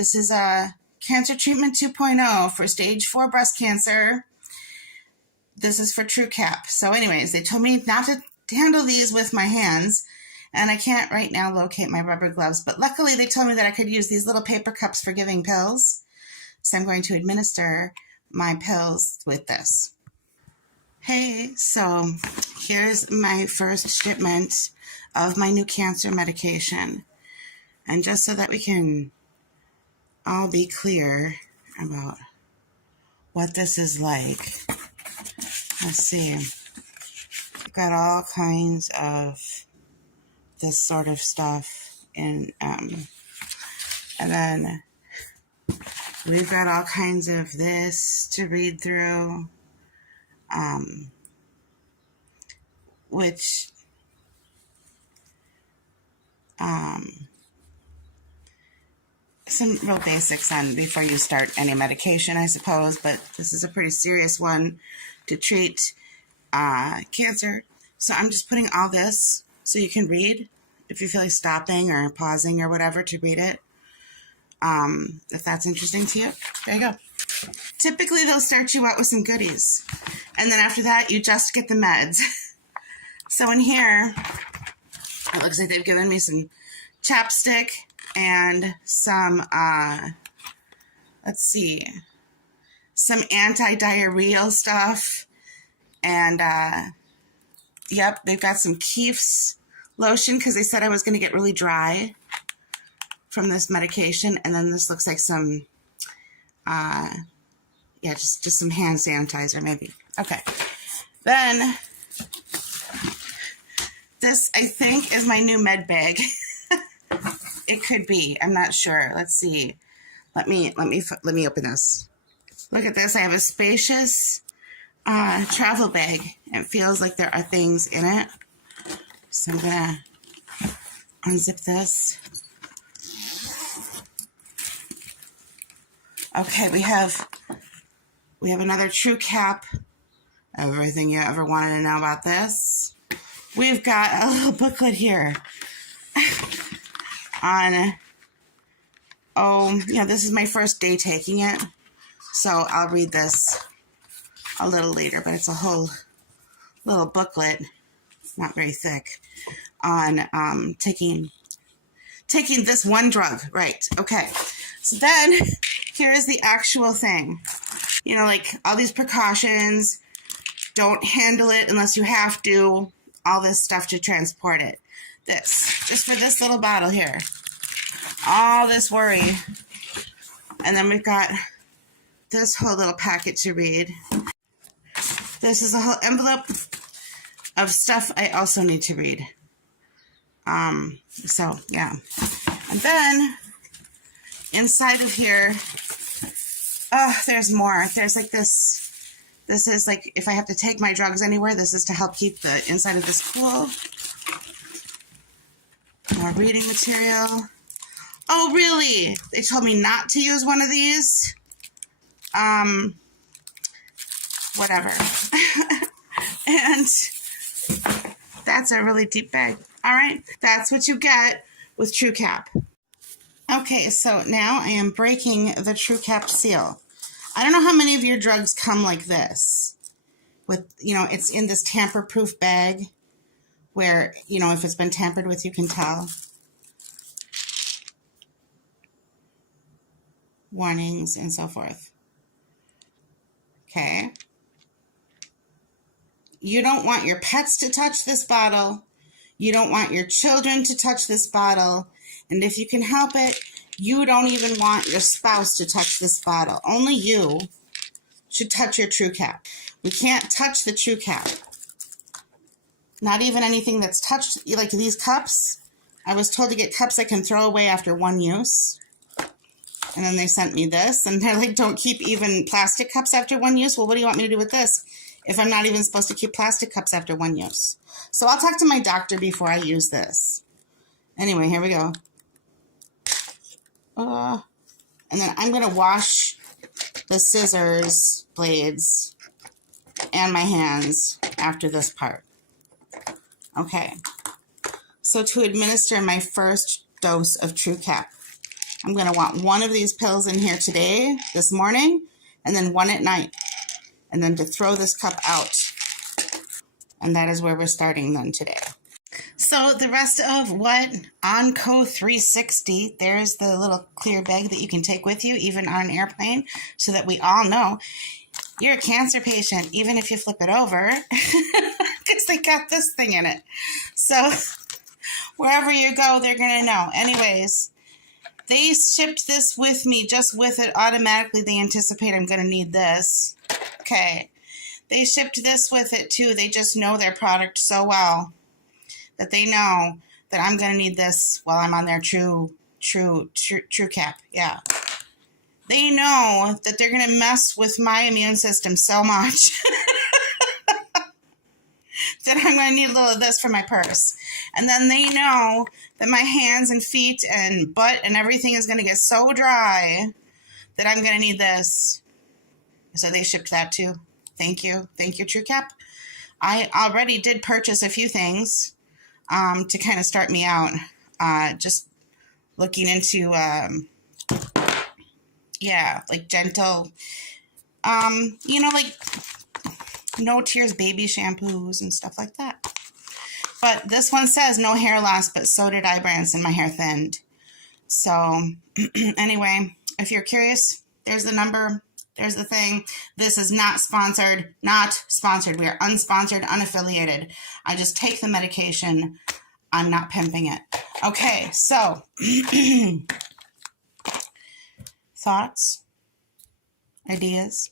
This is a Cancer Treatment 2.0 for stage 4 breast cancer. This is for Truqap. So anyways, they told me not to handle these with my hands, and I can't right now locate my rubber gloves, but luckily they told me that I could use these little paper cups for giving pills. So I'm going to administer my pills with this. Hey, so here's my first shipment of my new cancer medication. And just so that we can all be clear about what this is like, let's see. I've got all kinds of this sort of stuff in, and then we've got all kinds of this to read through, which some real basics on before you start any medication, I suppose, but this is a pretty serious one to treat cancer. So I'm just putting all this so you can read if you feel like stopping or pausing or whatever to read it. If that's interesting to you, there you go. Typically, they'll start you out with some goodies, and then after that, you just get the meds. So in here, it looks like they've given me some chapstick and some, let's see, some anti-diarrheal stuff, and, yep, they've got some Keef's lotion because they said I was going to get really dry from this medication, and then this looks like some, yeah, just some hand sanitizer maybe. Okay, then this I think is my new med bag. It could be. I'm not sure. Let's see. Let me open this. Look at this. I have a spacious travel bag. It feels like there are things in it. So I'm gonna unzip this. Okay, we have another Truqap. Everything you ever wanted to know about this. We've got a little booklet here on, this is my first day taking it, so I'll read this a little later, but it's a whole little booklet, not very thick, on taking this one drug, right? Okay, so then here is the actual thing. You know, like all these precautions, don't handle it unless you have to, all this stuff to transport it. This, just for this little bottle here. All this worry. And then we've got this whole little packet to read. This is a whole envelope of stuff I also need to read. So, yeah. And then, inside of here, there's more. There's like this. This is like, if I have to take my drugs anywhere, this is to help keep the inside of this cool. More reading material. Oh, really? They told me not to use one of these. Whatever. And that's a really deep bag. All right. That's what you get with Truqap. Okay, so now I am breaking the Truqap seal. I don't know how many of your drugs come like this. With, it's in this tamper-proof bag where, if it's been tampered with, you can tell. Warnings and so forth. Okay. You don't want your pets to touch this bottle. You don't want your children to touch this bottle. And if you can help it, you don't even want your spouse to touch this bottle. Only you should touch your Truqap. We can't touch the Truqap. Not even anything that's touched, like these cups. I was told to get cups I can throw away after one use. And then they sent me this, and they're like, don't keep even plastic cups after one use. Well, what do you want me to do with this if I'm not even supposed to keep plastic cups after one use? So I'll talk to my doctor before I use this. Anyway, here we go. And then I'm going to wash the scissors blades and my hands after this part. Okay. So to administer my first dose of Truqap, I'm going to want one of these pills in here today, this morning, and then one at night, and then to throw this cup out. And that is where we're starting then today. So the rest of what Onco 360, there's the little clear bag that you can take with you, even on an airplane, so that we all know you're a cancer patient, even if you flip it over, because they got this thing in it. So wherever you go, they're going to know. Anyways, they shipped this with me, just with it automatically. They anticipate I'm going to need this. Okay. They shipped this with it too. They just know their product so well that they know that I'm going to need this while I'm on their Truqap. Yeah. They know that they're going to mess with my immune system so much that I'm going to need a little of this for my purse. And then they know that my hands and feet and butt and everything is going to get so dry that I'm going to need this. So they shipped that too. Thank you. Thank you, Truqap. I already did purchase a few things to kind of start me out. Just looking into, like gentle, like no tears baby shampoos and stuff like that. But this one says no hair loss, but so did Ibrance and my hair thinned. So anyway, if you're curious, there's the number. There's the thing. This is not sponsored. Not sponsored. We are unsponsored, unaffiliated. I just take the medication. I'm not pimping it. Okay, so thoughts? Ideas?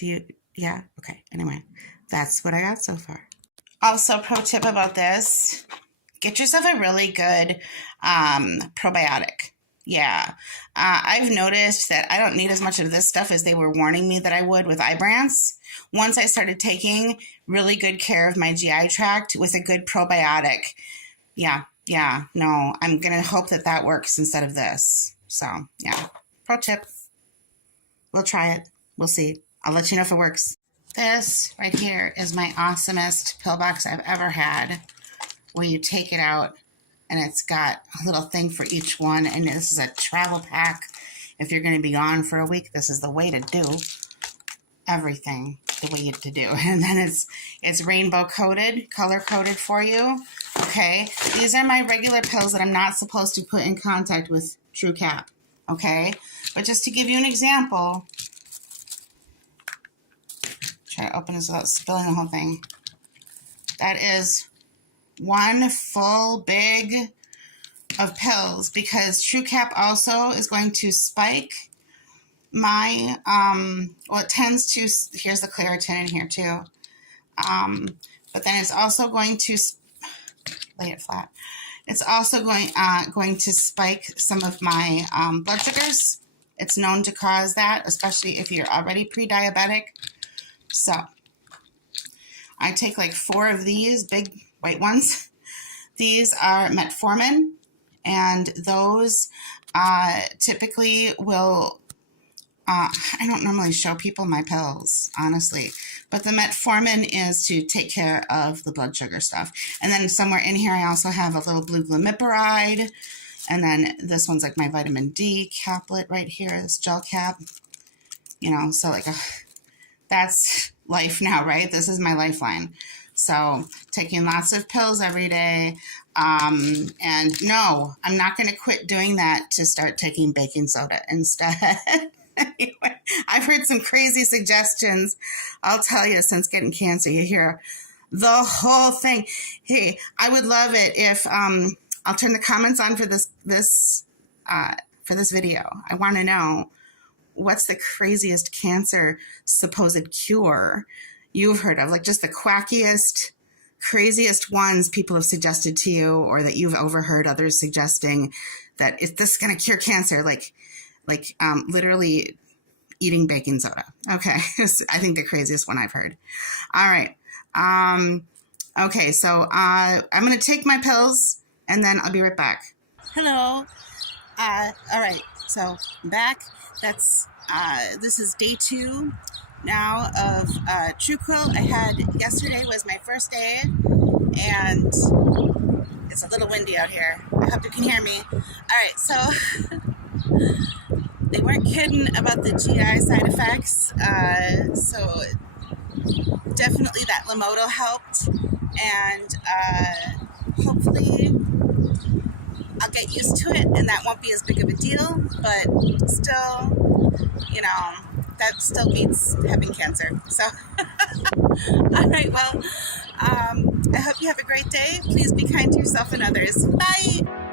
Yeah? Okay, anyway. That's what I got so far. Also, pro tip about this. Get yourself a really good probiotic. Yeah. I've noticed that I don't need as much of this stuff as they were warning me that I would with Ibrance. Once I started taking really good care of my GI tract with a good probiotic. Yeah. No, I'm going to hope that works instead of this. So, yeah. Pro tip. We'll try it. We'll see. I'll let you know if it works. This right here is my awesomest pill box I've ever had, where you take it out and it's got a little thing for each one. And this is a travel pack. If you're going to be gone for a week, this is the way to do everything the way to do. And then it's rainbow coated, color coded for you. Okay. These are my regular pills that I'm not supposed to put in contact with Truqap. Okay. But just to give you an example, try to open this without spilling the whole thing. That is one full big of pills, because Truqap also is going to spike my, it tends to, here's the Claritin in here too. But then it's also going to, lay it flat. It's also going to spike some of my blood sugars. It's known to cause that, especially if you're already pre-diabetic. So I take like 4 of these big white ones. These are metformin, and those typically will, I don't normally show people my pills, honestly, but the metformin is to take care of the blood sugar stuff. And then somewhere in here, I also have a little blue glimepiride, and then this one's like my vitamin D caplet right here, this gel cap, so like that's life now, right? This is my lifeline. So taking lots of pills every day. And no, I'm not going to quit doing that to start taking baking soda instead. Anyway, I've heard some crazy suggestions. I'll tell you, since getting cancer, you hear the whole thing. Hey, I would love it if, I'll turn the comments on for this video. I want to know, what's the craziest cancer supposed cure you've heard of? Like just the quackiest, craziest ones people have suggested to you, or that you've overheard others suggesting that if this is going to cure cancer, like literally eating baking soda. Okay. I think the craziest one I've heard. All right. Okay. So, I'm going to take my pills and then I'll be right back. Hello. All right. So I'm back. This is day 2 now of Truqap. Yesterday was my first day, and it's a little windy out here. I hope you can hear me. All right, so They weren't kidding about the GI side effects, so definitely that Lomotil helped, and hopefully I'll get used to it and that won't be as big of a deal, but still, you know, that still beats having cancer. So, all right, well, I hope you have a great day. Please be kind to yourself and others. Bye.